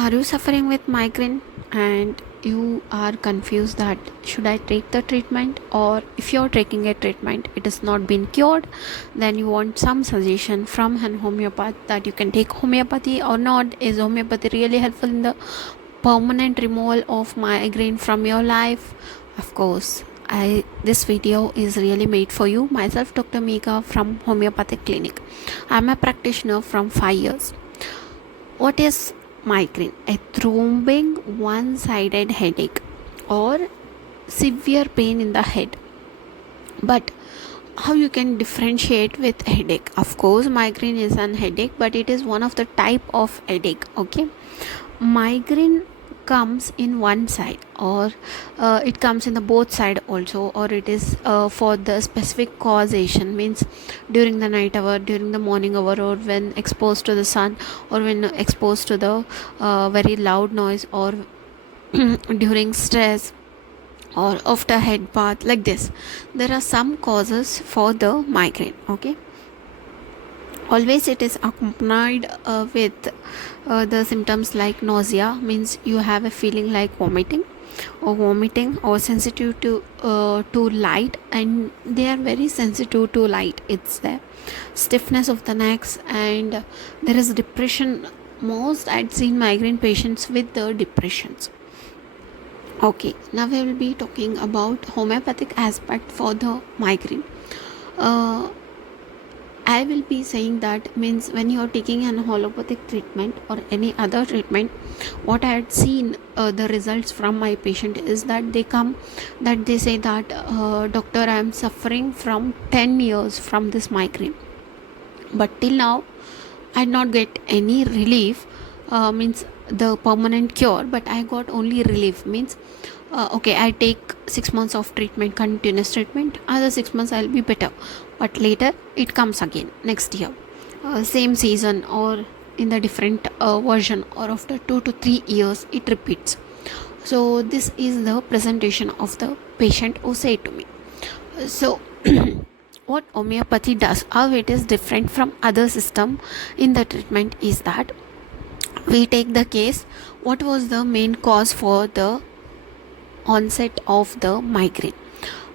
Are you suffering with migraine and you are confused that should I take the treatment, or if you're taking a treatment it has not been cured, then you want some suggestion from an homeopath that you can take homeopathy or not? Is homeopathy really helpful in the permanent removal of migraine from your life? Of course, I this video is really made for you. Myself, Dr. Mika from Homeopathic Clinic. I'm a practitioner from 5 years. What is migraine? A throbbing one sided headache or severe pain in the head. But how you can differentiate with headache? Of course, migraine is an headache, but it is one of the type of headache. Okay, migraine comes in one side, or it comes in the both side also, or it is for the specific causation, means during the night hour, during the morning hour, or when exposed to the sun, or when exposed to the very loud noise, or during stress, or after head bath, like this. There are some causes for the migraine. Okay, always it is accompanied with the symptoms like nausea, means you have a feeling like vomiting, or sensitive to light, and they are very sensitive to light. It's the stiffness of the necks, and there is depression. Most I'd seen migraine patients with the depressions. Okay, now we will be talking about homeopathic aspect for the migraine. uh, I will be saying that, means when you are taking an allopathic treatment or any other treatment, what I had seen the results from my patient is that they say that doctor, I am suffering from 10 years from this migraine, but till now I did not get any relief, means the permanent cure, but I got only relief, means okay, I take 6 months of treatment, continuous treatment, other 6 months I'll be better, but later it comes again next year, same season, or in the different version, or after 2 to 3 years it repeats. So this is the presentation of the patient who said to me. So what homeopathy does, how it is different from other system in the treatment, is that we take the case, what was the main cause for the onset of the migraine.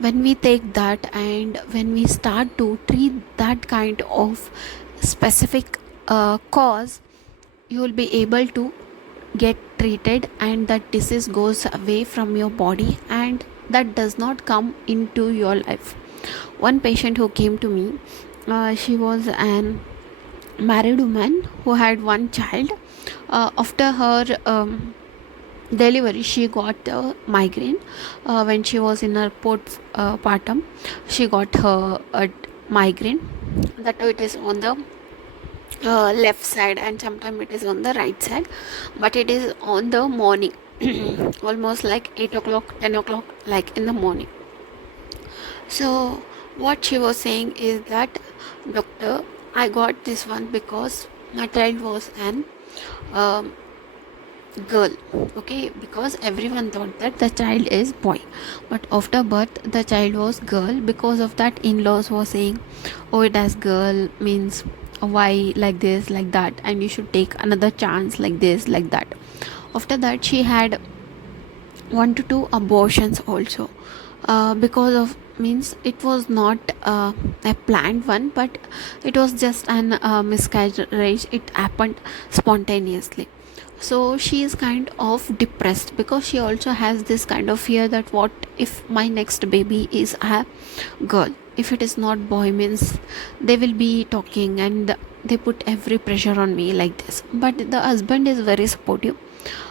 When we take that, and when we start to treat that kind of specific cause, you will be able to get treated, and that disease goes away from your body, and that does not come into your life. One patient who came to me, she was an married woman who had one child. After her delivery, she got migraine. When she was in her postpartum, she got her migraine, that it is on the left side, and sometimes it is on the right side, but it is on the morning, almost like 8 o'clock, 10 o'clock, like in the morning. So what she was saying is that, doctor, I got this one because my child was an um, girl. Okay, because everyone thought that the child is boy, but after birth the child was girl. Because of that, in-laws were saying, oh, it has girl, means why like this, like that, and you should take another chance, like this, like that. After that, she had 1 to 2 abortions also, because of, means it was not a planned one, but it was just an miscarriage. It happened spontaneously. So she is kind of depressed, because she also has this kind of fear that what if my next baby is a girl, if it is not boy, means they will be talking, and they put every pressure on me, like this. But the husband is very supportive.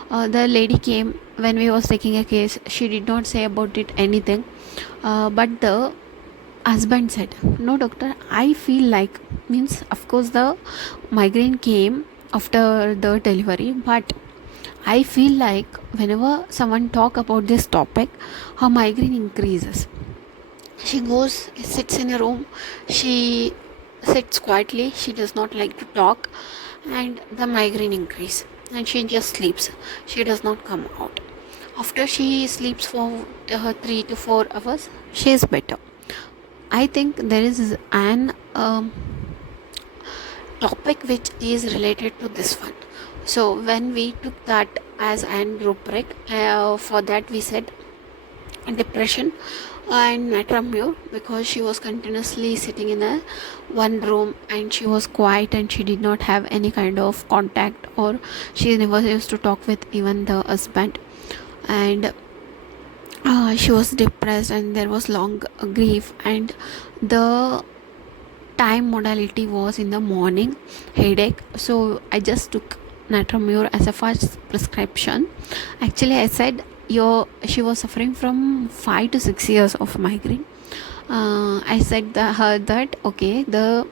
The lady came when we was taking a case, she did not say about it anything, but the husband said, no doctor, I feel like, means of course the migraine came after the delivery, but I feel like whenever someone talk about this topic, her migraine increases. She goes, sits in a room, she sits quietly, she does not like to talk, and the migraine increase, and she just sleeps, she does not come out. After she sleeps for 3 to 4 hours, she is better. I think there is an topic which is related to this one. So when we took that as an rubric, for that we said depression and natramure, because she was continuously sitting in a one room and she was quiet and she did not have any kind of contact, or she never used to talk with even the husband. And she was depressed and there was long grief, and the time modality was in the morning headache. So I just took natramure as a first prescription. Actually I said she was suffering from 5 to 6 years of migraine. I said her that okay, the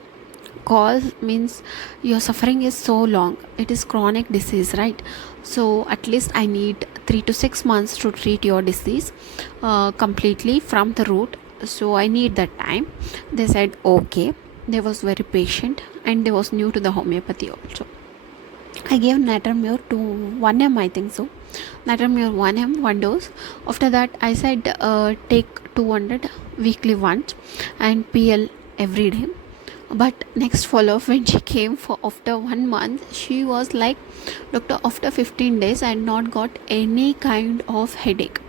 cause means your suffering is so long, it is chronic disease, right? So at least I need 3 to 6 months to treat your disease completely from the root, so I need that time. They said okay. They was very patient and they was new to the homeopathy also. I gave natramure to 1 m, I think so. Natramure 1 m, 1 dose. After that, I said take 200 weekly once and PL every day. But next follow up, when she came for after 1 month, she was like, doctor, after 15 days, I had not got any kind of headache.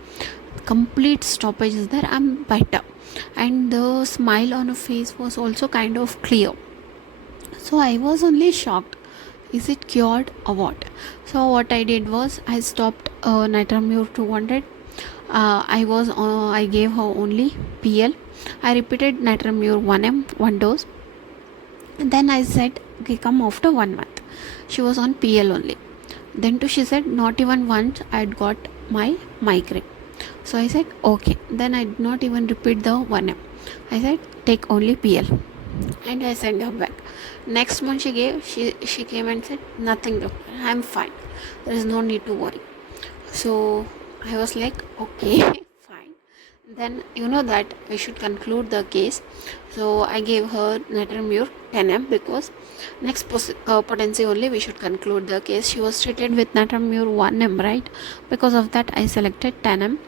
Complete stoppage is there. I'm better, and the smile on her face was also kind of clear. So I was only shocked, is it cured or what? So what I did was I stopped natramure 200. I gave her only PL. I repeated natramure 1 m, 1 dose. And then I said okay, come after 1 month. She was on PL only. Then too she said not even once I had got my migraine. So I said okay. Then I did not even repeat the 1 m. I said take only PL, and I sent her back. Next month she came and said nothing doctor, I'm fine, there is no need to worry. So I was like okay fine. Then you know that we should conclude the case. So I gave her natramure 10 m, because next potency only we should conclude the case. She was treated with natramure 1 m, right? Because of that I selected 10 m.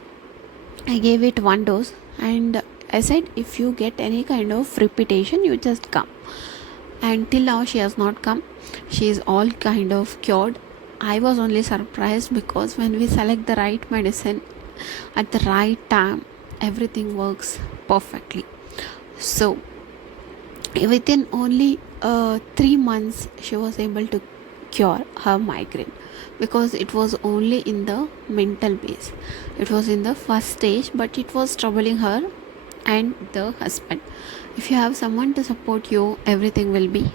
I gave it 1 dose, and I said if you get any kind of repetition you just come. And till now she has not come. She is all kind of cured. I was only surprised because when we select the right medicine at the right time, everything works perfectly. So within only 3 months she was able to cure her migraine, because it was only in the mental base. It was in the first stage, but it was troubling her and the husband. If you have someone to support you, everything will be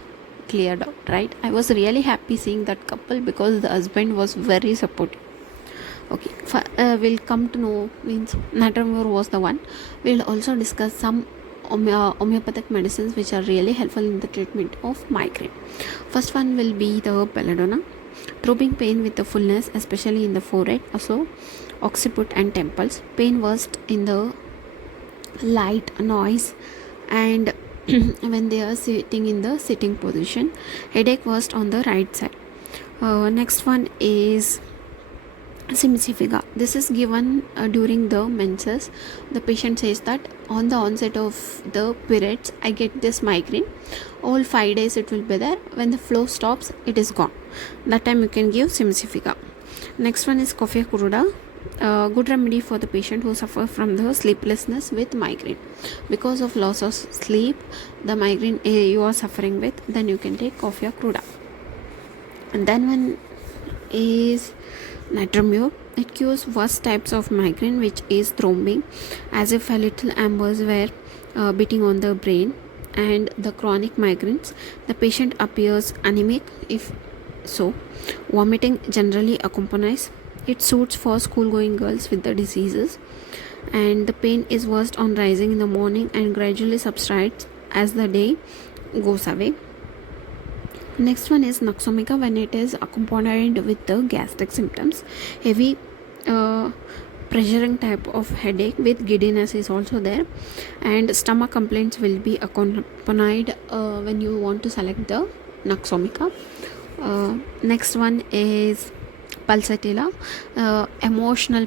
cleared out, right? I was really happy seeing that couple because the husband was very supportive. Okay, we'll come to know, means natramure was the one. We'll also discuss some homeopathic medicines which are really helpful in the treatment of migraine. First one will be the belladonna, throbbing pain with the fullness, especially in the forehead, also occiput and temples. Pain worst in the light noise and when they are sitting in the sitting position. Headache worst on the right side. Next one is simicifica. This is given during the menses. The patient says that on the onset of the periods I get this migraine, all 5 days it will be there, when the flow stops it is gone. That time you can give simicifica. Next one is coffea cruda. Good remedy for the patient who suffer from the sleeplessness with migraine. Because of loss of sleep, the migraine you are suffering with, then you can take coffea cruda. And then one is natramure. It cures worst types of migraine, which is throbbing, as if a little embers were beating on the brain, and the chronic migraines. The patient appears anemic, if so. Vomiting generally accompanies. It suits for school-going girls with the diseases, and the pain is worst on rising in the morning and gradually subsides as the day goes away. Next one is noxomica, when it is accompanied with the gastric symptoms. Heavy pressuring type of headache with giddiness is also there, and stomach complaints will be accompanied when you want to select the noxomica. Next one is pulsatilla. Emotional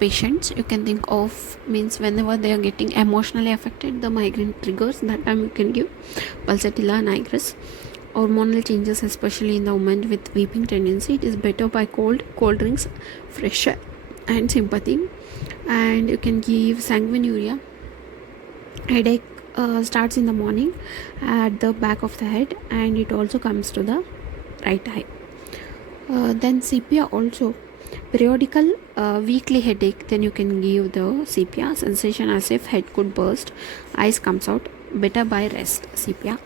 patients you can think of, means whenever they are getting emotionally affected, the migraine triggers, that time you can give pulsatilla nigris. hormonal changes, especially in the women with weeping tendency. It is better by cold drinks, fresh air, and sympathy. And you can give sanguinuria. Headache starts in the morning at the back of the head, and it also comes to the right eye. Then sepia also, periodical weekly headache, then you can give the sepia. Sensation as if head could burst, eyes comes out, better by rest, sepia.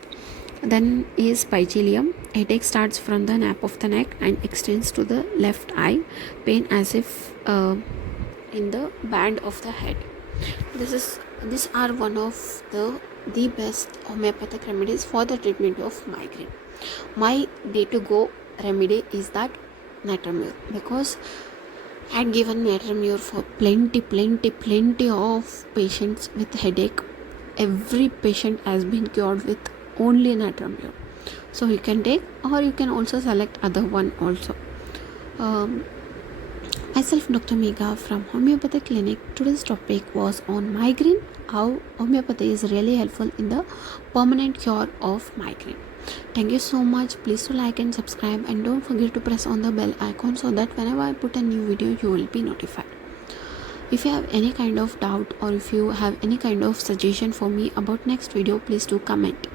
Then is pygelium. Headache starts from the nape of the neck and extends to the left eye. Pain as if in the band of the head. These are one of the best homeopathic remedies for the treatment of migraine. My day-to-go remedy is that natramur, because I had given natramur for plenty of patients with headache. Every patient has been cured with only natramur. So you can take, or you can also select other one also. Myself, Dr. Megha from Homeopathy Clinic. Today's topic was on migraine, how homeopathy is really helpful in the permanent cure of migraine. Thank you so much. Please do like and subscribe, and don't forget to press on the bell icon so that whenever I put a new video, you will be notified. If you have any kind of doubt, or if you have any kind of suggestion for me about next video, please do comment.